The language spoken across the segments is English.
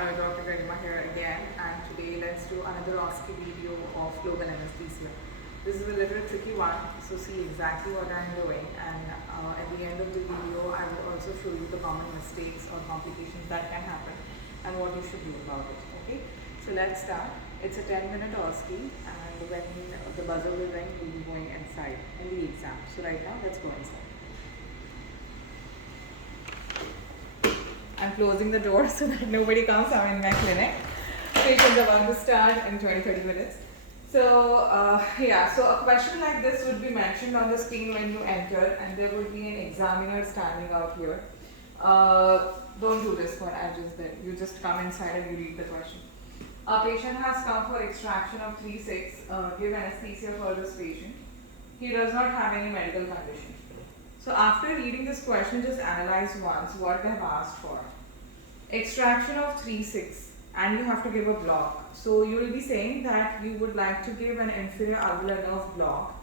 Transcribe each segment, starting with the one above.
Dr. Garima here again, and today let's do another osce video of global anesthesia. This is a little tricky one, so see exactly what I'm doing, and at the end of the video I will also show you the common mistakes or complications that can happen and what you should do about it. Okay, so let's start. It's a 10-minute osce, and when the buzzer will ring, we'll be going inside in the exam. So right now, let's go inside. I'm closing the door so that nobody comes. I'm in my clinic. Patient's about to start in 20-30 minutes. So so a question like this would be mentioned on the screen when you enter, and there would be an examiner standing out here. Don't do this one, I just did. You just come inside and you read the question. A patient has come for extraction of 3/6. Give anesthesia for this patient. He does not have any medical condition. So after reading this question, just analyze once what they have asked for. Extraction of 3/6, and you have to give a block. So you will be saying that you would like to give an inferior alveolar nerve block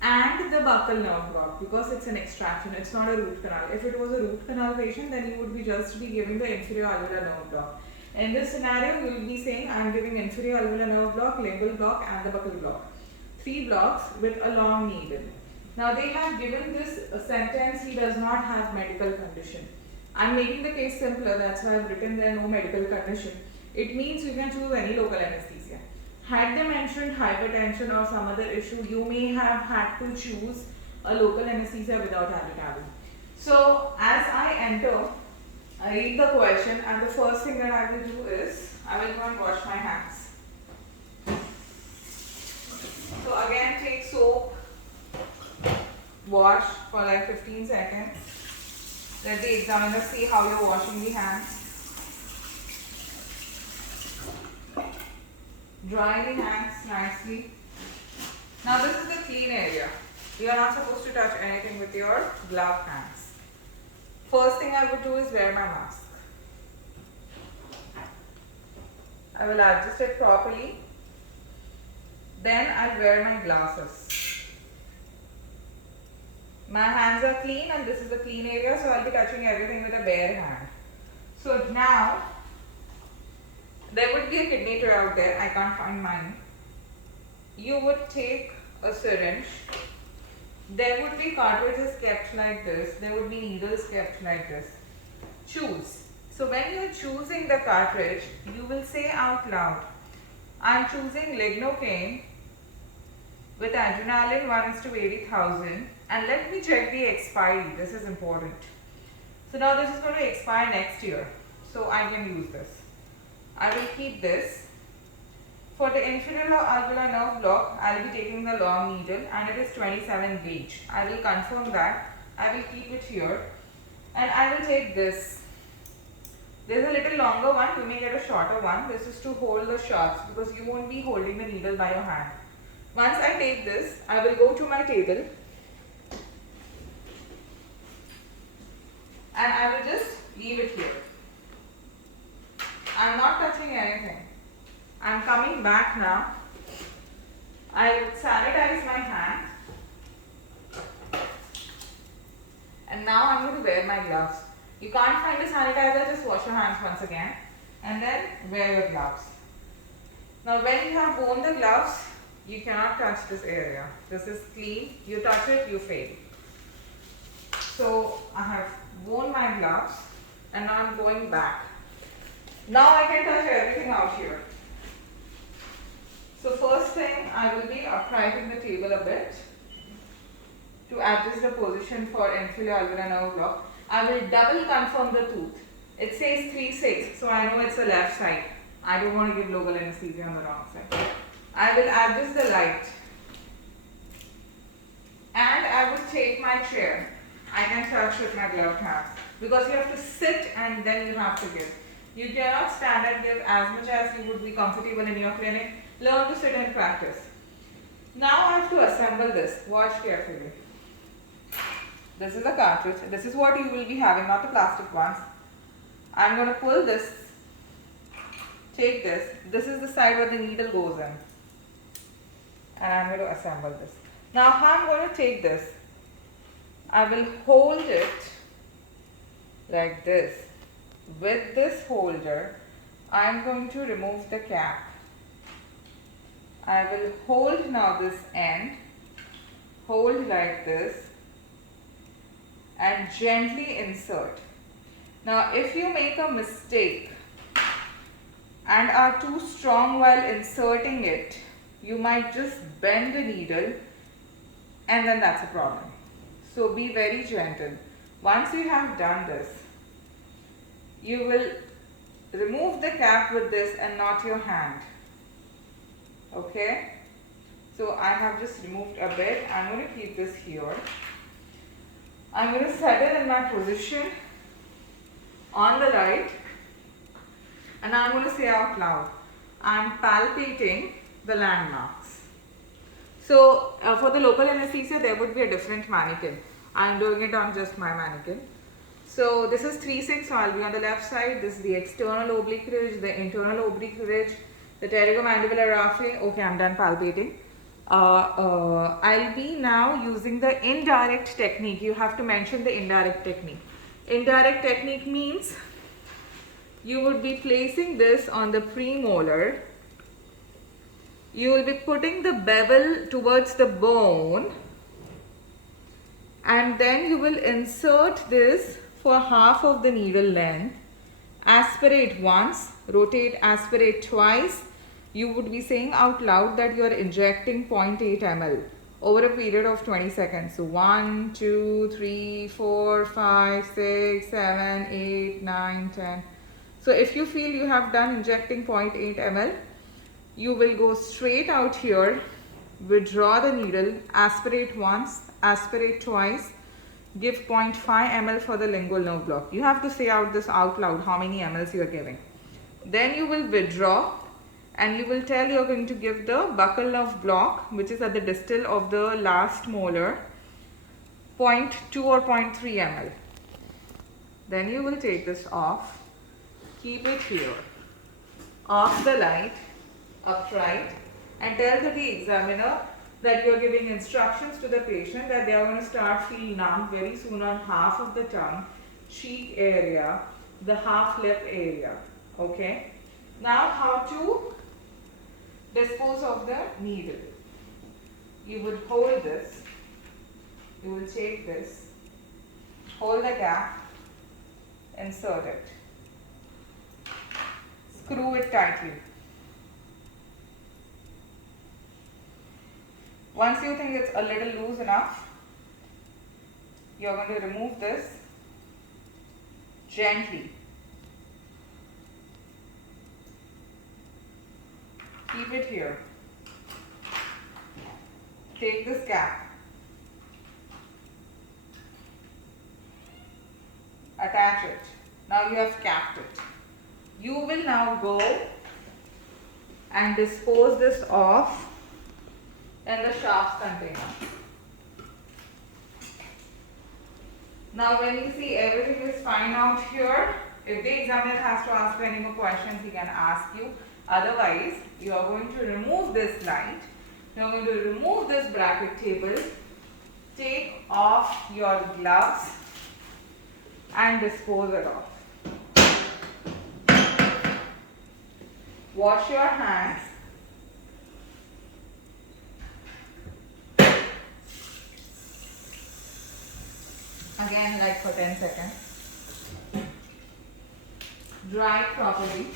and the buccal nerve block because it's an extraction, it's not a root canal. If it was a root canal patient, then you would be just be giving the inferior alveolar nerve block. In this scenario, you will be saying I am giving inferior alveolar nerve block, lingual block and the buccal block. 3 blocks with a long needle. Now they have given this sentence, he does not have medical condition. I'm making the case simpler, that's why I've written there no medical condition. It means you can choose any local anesthesia. Had they mentioned hypertension or some other issue, you may have had to choose a local anesthesia without ADC. So as I enter, I read the question, and the first thing that I will do is, I will go and wash my hands. So again, take soap, wash for like 15 seconds. Let the examiner see how you're washing the hands. Dry the hands nicely. Now this is the clean area. You are not supposed to touch anything with your gloved hands. First thing I would do is wear my mask. I will adjust it properly. Then I'll wear my glasses. My hands are clean and this is a clean area, so I'll be touching everything with a bare hand. So now, there would be a kidney tray out there, I can't find mine. You would take a syringe. There would be cartridges kept like this, there would be needles kept like this. Choose. So when you're choosing the cartridge, you will say out loud, I'm choosing lignocaine with adrenaline 1:80,000, and let me check the expiry. This is important. So now this is going to expire next year, so I can use this. I will keep this. For the inferior alveolar nerve block, I will be taking the long needle, and it is 27 gauge. I will confirm that. I will keep it here, and I will take this. There is a little longer one, you may get a shorter one. This is to hold the shots because you won't be holding the needle by your hand. Once I take this, I will go to my table and I will just leave it here. I am not touching anything. I am coming back now. I will sanitize my hand, and now I am going to wear my gloves. You can't find a sanitizer, just wash your hands once again and then wear your gloves. Now when you have worn the gloves, you cannot touch this area. This is clean. You touch it, you fail. So I have worn my gloves and now I'm going back. Now I can touch everything out here. So first thing, I will be uprighting the table a bit to adjust the position for inferior alveolar nerve block. I will double confirm the tooth. It says 3/6, so I know it's the left side. I don't want to give local anesthesia on the wrong side. I will adjust the light. And I will take my chair. I can touch with my gloved hands. Because you have to sit and then you have to give. You cannot stand and give as much as you would be comfortable in your clinic. Learn to sit and practice. Now I have to assemble this. Watch carefully. This is a cartridge. This is what you will be having, not the plastic ones. I'm going to pull this. Take this. This is the side where the needle goes in. And I'm going to assemble this. Now how I'm going to take this? I will hold it like this with this holder I am going to remove the cap. I will hold now this end, hold like this, and gently insert. Now if you make a mistake and are too strong while inserting it, you might just bend the needle and then that's a problem. So be very gentle. Once you have done this, you will remove the cap with this and not your hand. Okay? So I have just removed a bit. I'm going to keep this here. I'm going to settle in my position on the right and I'm going to say out loud, I'm palpating the landmarks. So for the local anesthesia, there would be a different mannequin. I'm doing it on just my mannequin. So this is 3/6, so I'll be on the left side. This is the external oblique ridge, the internal oblique ridge, the pterygomandibular raphe. Okay, I'm done palpating. I'll be now using the indirect technique. You have to mention the indirect technique. Indirect technique means you would be placing this on the premolar. You will be putting the bevel towards the bone and then you will insert this for half of the needle length. Aspirate once, rotate, aspirate twice. You would be saying out loud that you are injecting 0.8 ml over a period of 20 seconds. So 1, 2, 3, 4, 5, 6, 7, 8, 9, 10. So if you feel you have done injecting 0.8 ml, you will go straight out here, withdraw the needle, aspirate once, aspirate twice, give 0.5 ml for the lingual nerve block. You have to say out this out loud how many mLs you are giving. Then you will withdraw and you will tell you are going to give the buccal nerve block, which is at the distal of the last molar, 0.2 or 0.3 ml. Then you will take this off, keep it here, off the light, upright, and tell the examiner that you are giving instructions to the patient that they are going to start feel numb very soon on half of the tongue, cheek area, the half lip area. Okay. Now how to dispose of the needle. You would hold this, you will take this, hold the gap, insert it, screw it tightly. Once you think it's a little loose enough, you're going to remove this gently. Keep it here. Take this cap. Attach it. Now you have capped it. You will now go and dispose this off in the shafts container. Now when you see everything is fine out here, if the examiner has to ask you any more questions, he can ask you. Otherwise, you are going to remove this light, you are going to remove this bracket table, take off your gloves and dispose it off. Wash your hands. Again, like for 10 seconds. Dry it properly.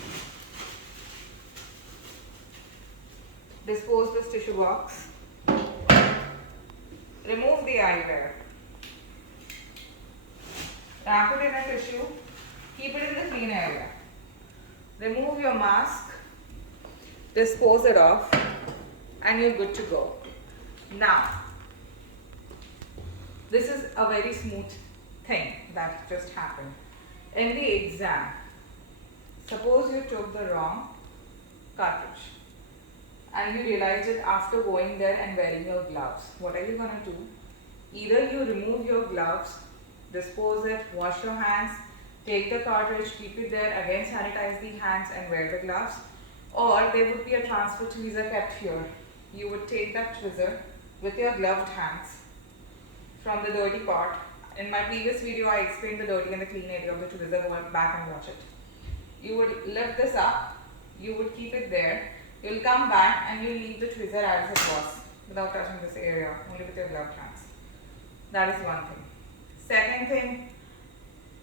Dispose this tissue box. Remove the eyewear. Wrap it in a tissue. Keep it in the clean area. Remove your mask. Dispose it off. And you're good to go. Now, this is a very smooth thing that just happened. In the exam, suppose you took the wrong cartridge and you realized it after going there and wearing your gloves. What are you going to do? Either you remove your gloves, dispose it, wash your hands, take the cartridge, keep it there, again sanitize the hands and wear the gloves, or there would be a transfer tweezer kept here. You would take that tweezer with your gloved hands from the dirty part. In my previous video, I explained the dirty and the clean area of the tweezer. Go back and watch it. You would lift this up, you would keep it there, you'll come back and you'll leave the tweezer as it was without touching this area, only with your gloved hands. That is one thing. Second thing,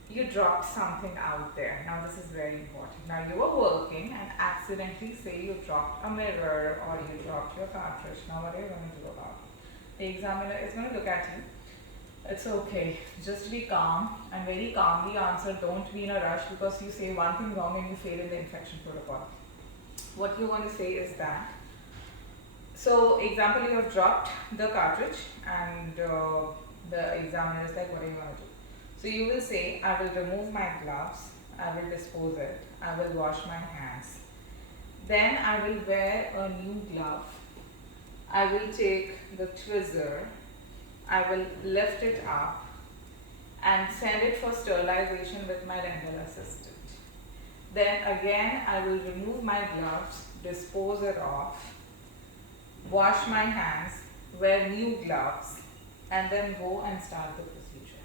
you dropped something out there. Now this is very important. Now you were working and accidentally say you dropped a mirror or you dropped your cartridge. Now what are you going to do about it? The examiner is going to look at you. It's okay. Just be calm and very calmly answer. Don't be in a rush because you say one thing wrong and you fail in the infection protocol. What you want to say is that, so example, you have dropped the cartridge and the examiner is like, what are you going to do? So you will say, I will remove my gloves, I will dispose it, I will wash my hands. Then I will wear a new glove. I will take the tweezer, I will lift it up and send it for sterilization with my dental assistant. Then again I will remove my gloves, dispose it off, wash my hands, wear new gloves, and then go and start the procedure.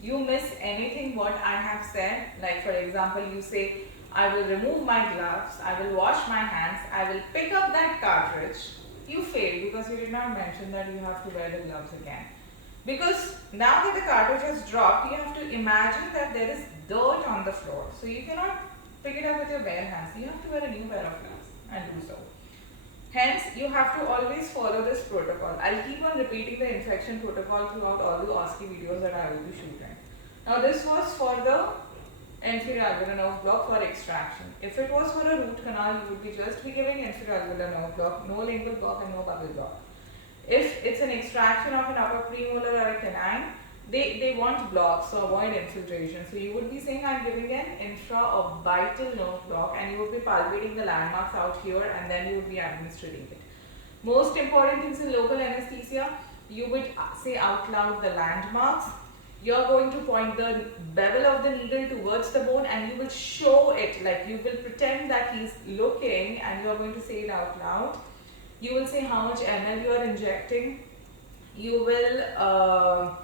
You miss anything what I have said, like for example you say, I will remove my gloves, I will wash my hands, I will pick up that cartridge. You failed because you did not mention that you have to wear the gloves again. Because now that the cartridge has dropped, you have to imagine that there is dirt on the floor. So you cannot pick it up with your bare hands. You have to wear a new pair of gloves and do so. Hence, you have to always follow this protocol. I'll keep on repeating the infection protocol throughout all the OSCE videos that I will be shooting. Now this was for the inferior alveolar nerve block for extraction. If it was for a root canal, you would be just giving inferior alveolar nerve block, no lingual block and no bubble block. If it's an extraction of an upper premolar or a canine, they want blocks, so avoid infiltration. So you would be saying, I'm giving an infraorbital nerve block, and you would be palpating the landmarks out here and then you would be administrating it. Most important things in local anesthesia, you would say out loud the landmarks. You're going to point the bevel of the needle towards the bone and you will show it, like you will pretend that he's looking and you're going to say it out loud. You will say how much ml you are injecting. You will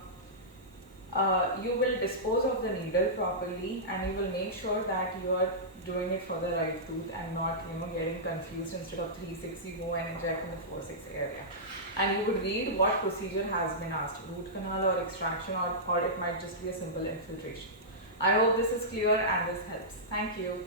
dispose of the needle properly and you will make sure that you are doing it for the right tooth and not getting confused. Instead of 3-6 you go and inject in the 4-6 area. And you would read what procedure has been asked, root canal or extraction, or it might just be a simple infiltration. I hope this is clear and this helps. Thank you.